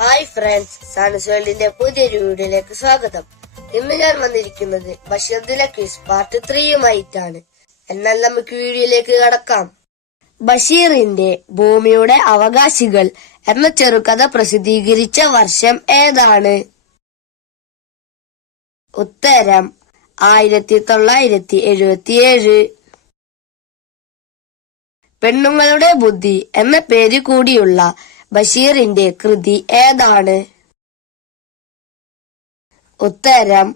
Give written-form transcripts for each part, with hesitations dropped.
Hi friends, science വേൾഡിന്റെ പുതിയൊരു വീഡിയോയിലേക്ക് സ്വാഗതം. ഇന്ന് ഞാൻ വന്നിരിക്കുന്നത് ബഷീർ ദിന ക്വിസ് പാർട്ട് 3യുമായിട്ടാണ്. എന്നാൽ നമുക്ക് വീഡിയോയിലേക്ക് കടക്കാം. ബഷീറിന്റെ ഭൂമിയുടെ അവകാശികൾ എന്ന ചെറുകഥ പ്രസിദ്ധീകരിച്ച വർഷം ഏതാണ്? ഉത്തരം 1977. പെണ്ണുങ്ങളുടെ ബുദ്ധി എന്ന പേര് കൂടിയുള്ള ബഷീറിന്റെ കൃതി ഏതാണ്? ഉത്തരം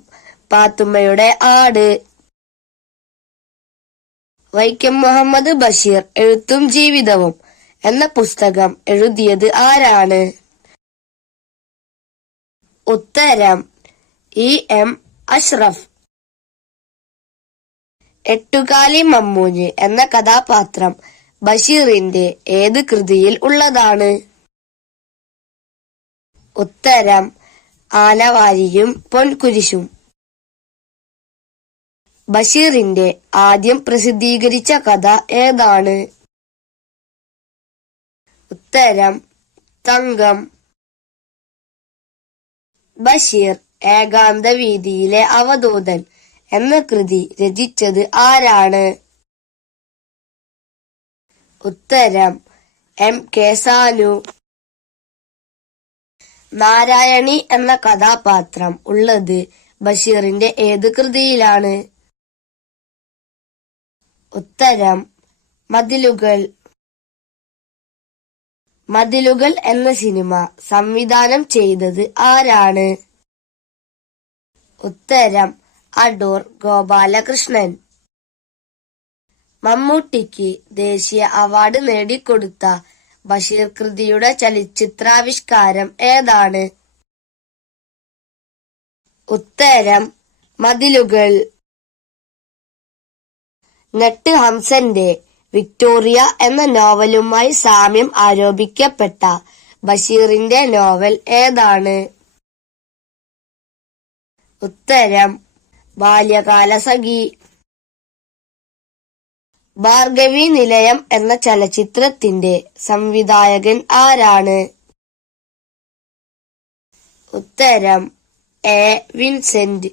പാത്തുമ്മയുടെ ആട്. വൈക്കം മുഹമ്മദ് ബഷീർ എഴുത്തും ജീവിതവും എന്ന പുസ്തകം എഴുതിയത് ആരാണ്? ഉത്തരം E.M. അഷ്റഫ്. എട്ടുകാലി മമ്മൂഞ്ഞ് എന്ന കഥാപാത്രം ബഷീറിന്റെ ഏത് കൃതിയിൽ ഉള്ളതാണ്? ഉത്തരം ആനവാരിയും പൊൻകുരിശും. ബഷീറിന്റെ ആദ്യം പ്രസിദ്ധീകരിച്ച കഥ ഏതാണ്? ഉത്തരം തങ്കം. ബഷീർ ഏകാന്ത വീതിയിലെ അവധൂതൻ എന്ന കൃതി രചിച്ചത് ആരാണ്? ഉത്തരം M.K. സാനു. നാരായണി എന്ന കഥാപാത്രം ഉള്ളത് ബഷീറിന്റെ ഏത് കൃതിയിലാണ്? ഉത്തരം മതിലുകൾ. മതിലുകൾ എന്ന സിനിമ സംവിധാനം ചെയ്തത് ആരാണ്? ഉത്തരം അടൂർ ഗോപാലകൃഷ്ണൻ. മമ്മൂട്ടിക്ക് ദേശീയ അവാർഡ് നേടിക്കൊടുത്ത ബഷീർ കൃതിയുടെ ചലച്ചിത്രാവിഷ്കാരം ഏതാണ്? ഉത്തരം മതിലുകൾ. നെട്ട് ഹംസന്റെ വിക്ടോറിയ എന്ന നോവലുമായി സാമ്യം ആരോപിക്കപ്പെട്ട ബഷീറിന്റെ നോവൽ ഏതാണ്? ഉത്തരം ബാല്യകാലസഖി. ഭാർഗവീ നിലയം എന്ന ചലച്ചിത്രത്തിന്റെ സംവിധായകൻ ആരാണ്? ഉത്തരം A. വിൻസെന്റ്.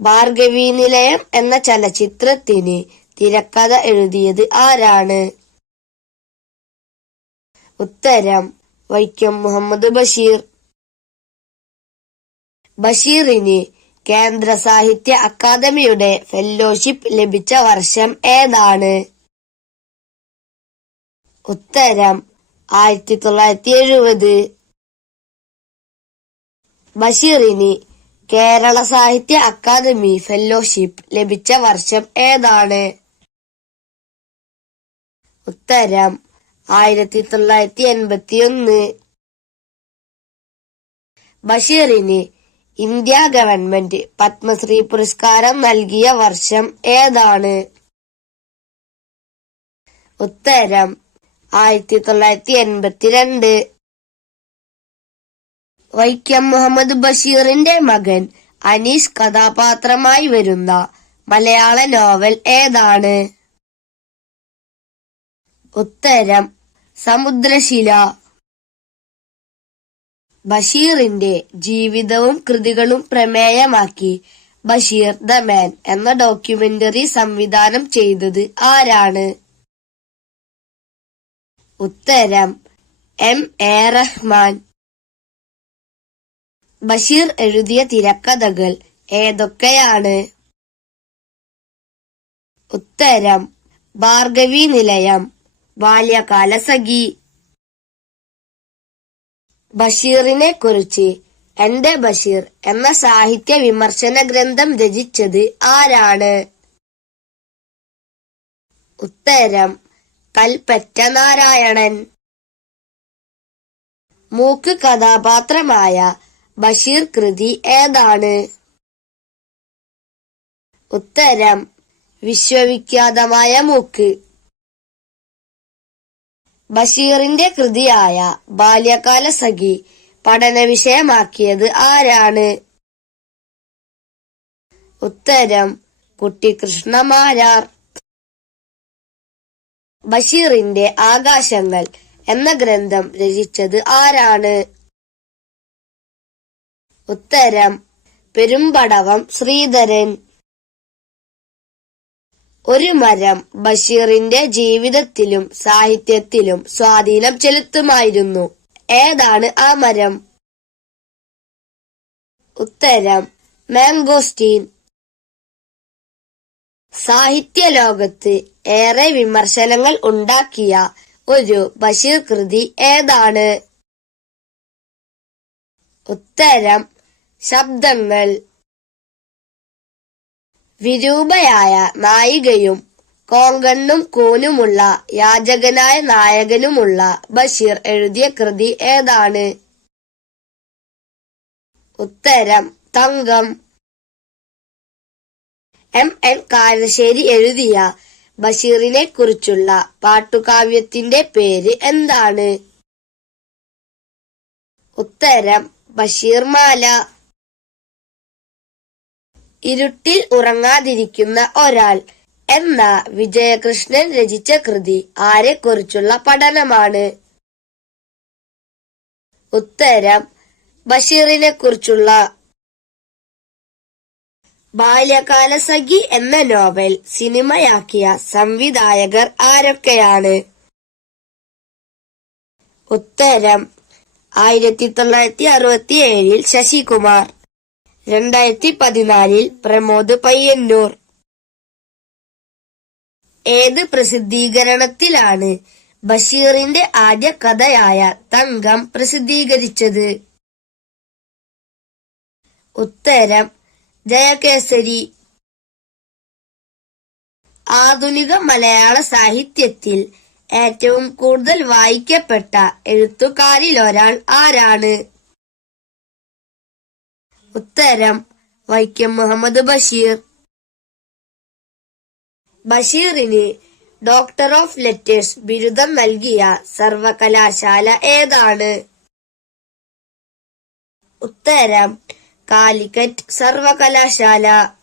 ഭാർഗവീ നിലയം എന്ന ചലച്ചിത്രത്തിന് തിരക്കഥ എഴുതിയത് ആരാണ്? ഉത്തരം വൈക്കം മുഹമ്മദ് ബഷീർ. ബഷീറിന് കേന്ദ്ര സാഹിത്യ അക്കാദമിയുടെ ഫെല്ലോഷിപ്പ് ലഭിച്ച വർഷം ഏതാണ്? ഉത്തരം 1970. ബഷീറിന് കേരള സാഹിത്യ അക്കാദമി ഫെല്ലോഷിപ്പ് ലഭിച്ച വർഷം ഏതാണ്? ഉത്തരം 1981. ബഷീറിന് ഇന്ത്യ ഗവൺമെന്റ് പത്മശ്രീ പുരസ്കാരം നൽകിയ വർഷം ഏതാണ്? ഉത്തരം 1982. വൈക്കം മുഹമ്മദ് ബഷീറിന്റെ മകൻ അനീസ് കഥാപാത്രമായി വരുന്ന മലയാള നോവൽ ഏതാണ്? ഉത്തരം സമുദ്രശില. ബഷീറിന്റെ ജീവിതവും കൃതികളും പ്രമേയമാക്കി ബഷീർ ദ മാൻ എന്ന ഡോക്യുമെന്ററി സംവിധാനം ചെയ്തത് ആരാണ്? ഉത്തരം M.A. റഹ്മാൻ. ബഷീർ എഴുതിയ തിരക്കഥകൾ ഏതൊക്കെയാണ്? ഉത്തരം ഭാർഗവീ നിലയം, ബാല്യകാലസഖി. ബഷീറിനെ കുറിച്ച് എന്റെ ബഷീർ എന്ന സാഹിത്യ വിമർശന ഗ്രന്ഥം രചിച്ചത് ആരാണ്? ഉത്തരം കൽപ്പറ്റ നാരായണൻ. മൂക്ക് കഥാപാത്രമായ ബഷീർ കൃതി ഏതാണ്? ഉത്തരം വിശ്വവിഖ്യാതമായ മൂക്ക്. ബഷീറിന്റെ കൃതിയായ ബാല്യകാലസഖി പഠന വിഷയമാക്കിയത് ആരാണ്? ഉത്തരം കുട്ടിക്കൃഷ്ണമാരാർ. ബഷീറിന്റെ ആകാശങ്ങൾ എന്ന ഗ്രന്ഥം രചിച്ചത് ആരാണ്? ഉത്തരം പെരുമ്പടവം ശ്രീധരൻ. ഒരു മരം ബഷീറിന്റെ ജീവിതത്തിലും സാഹിത്യത്തിലും സ്വാധീനം ചെലുത്തുമായിരുന്നു. ഏതാണ് ആ മരം? ഉത്തരം മാംഗോസ്റ്റീൻ. സാഹിത്യ ലോകത്ത് ഏറെ വിമർശനങ്ങൾ ഉണ്ടാക്കിയ ഒരു ബഷീർ കൃതി ഏതാണ്? ഉത്തരം ശബ്ദങ്ങൾ. വിരൂപയായ നായികയും കോങ്കണ്ണും കൂനുമുള്ള യാചകനായ നായകനുമുള്ള ബഷീർ എഴുതിയ കൃതി ഏതാണ്? ഉത്തരം തങ്കം. M.N. കാരശ്ശേരി എഴുതിയ ബഷീറിനെ കുറിച്ചുള്ള പാട്ടുകാവ്യത്തിന്റെ പേര് എന്താണ്? ഉത്തരം ബഷീർമാല. ഇരുട്ടിൽ ഉറങ്ങാതിരിക്കുന്ന ഒരാൾ എന്ന വിജയകൃഷ്ണൻ രചിച്ച കൃതി ആരെക്കുറിച്ചുള്ള പഠനമാണ്? ഉത്തരം ബഷീറിനെ കുറിച്ചുള്ള. ബാല്യകാലസഖി എന്ന നോവൽ സിനിമയാക്കിയ സംവിധായകർ ആരൊക്കെയാണ്? ഉത്തരം 1967 ശശികുമാർ, 2014 പ്രമോദ് പയ്യന്നൂർ. ഏത് പ്രസിദ്ധീകരണത്തിലാണ് ബഷീറിന്റെ ആദ്യ കഥയായ തങ്കം പ്രസിദ്ധീകരിച്ചത്? ഉത്തരം ജയകേസരി. ആധുനിക മലയാള സാഹിത്യത്തിൽ ഏറ്റവും കൂടുതൽ വായിക്കപ്പെട്ട എഴുത്തുകാരിലൊരാൾ ആരാണ്? ഉത്തരം വൈക്കം മുഹമ്മദ് ബഷീർ. ബഷീറിന് ഡോക്ടർ ഓഫ് ലെറ്റേഴ്സ് ബിരുദം നൽകിയ സർവകലാശാല ഏതാണ്? ഉത്തരം കാലിക്കറ്റ് സർവകലാശാല.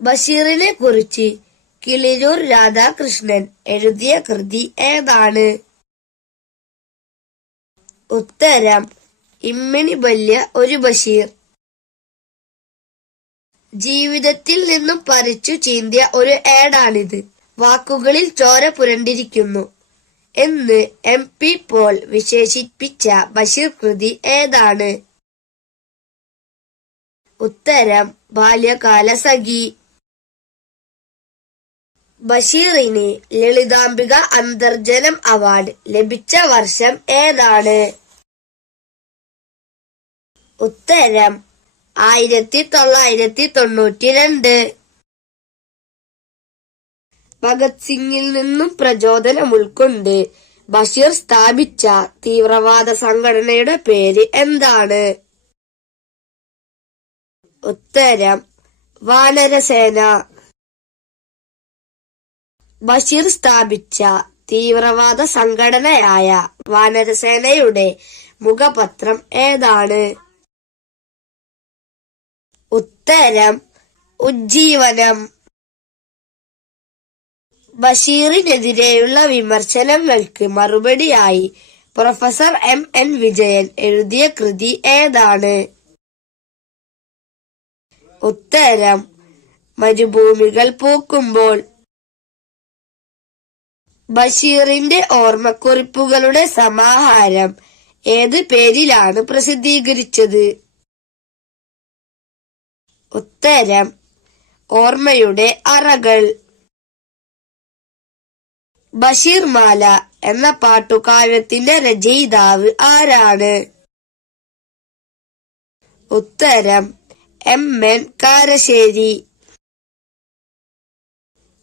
ബഷീറിനെ കുറിച്ച് കിളിരൂർ രാധാകൃഷ്ണൻ എഴുതിയ കൃതി ഏതാണ്? ഉത്തരം ഇമ്മിണി വല്യ ഒരു ബഷീർ. ജീവിതത്തിൽ നിന്നും പറിച്ചു ചീന്തിയ ഒരു ഏടാണിത്. വാക്കുകളിൽ ചോര പുരണ്ടിരിക്കുന്നു എന്ന് MP പോൾ വിശേഷിപ്പിച്ച ബഷീർ കൃതി ഏതാണ്? ഉത്തരം ബാല്യകാലസഖി. ബഷീറിന് ലളിതാംബിക അന്തർജനം അവാർഡ് ലഭിച്ച വർഷം ഏതാണ്? ഉത്തരം 1992. ഭഗത് സിംഗിൽ നിന്നും പ്രചോദനം ഉൾക്കൊണ്ട് ബഷീർ സ്ഥാപിച്ച തീവ്രവാദ സംഘടനയുടെ പേര് എന്താണ്? ഉത്തരം വാനരസേന. ബഷീർ സ്ഥാപിച്ച തീവ്രവാദ സംഘടനയായ വാനരസേനയുടെ മുഖപത്രം ഏതാണ്? ഉത്തരം ഉജ്ജീവനം. ബഷീറിനെതിരെയുള്ള വിമർശനങ്ങൾക്ക് മറുപടിയായി പ്രൊഫസർ M.N. വിജയൻ എഴുതിയ കൃതി ഏതാണ്? ഉത്തരം മരുഭൂമികൾ പൂക്കുമ്പോൾ. ബഷീറിന്റെ ഓർമ്മക്കുറിപ്പുകളുടെ സമാഹാരം ഏത് പേരിലാണ് പ്രസിദ്ധീകരിച്ചത്? ഉത്തരം ഓർമ്മയുടെ അറകൾ. ബഷീർമാല എന്ന പാട്ടുകാവ്യത്തിന്റെ രചയിതാവ് ആരാണ്? ഉത്തരം M.N. കാരശ്ശേരി.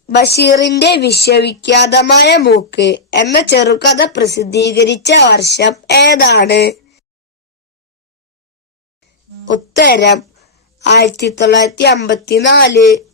ബഷീറിന്റെ വിശ്വവിഖ്യാതമായ മൂക്ക് എന്ന ചെറുകഥ പ്രസിദ്ധീകരിച്ച വർഷം ഏതാണ്? ഉത്തരം 1954.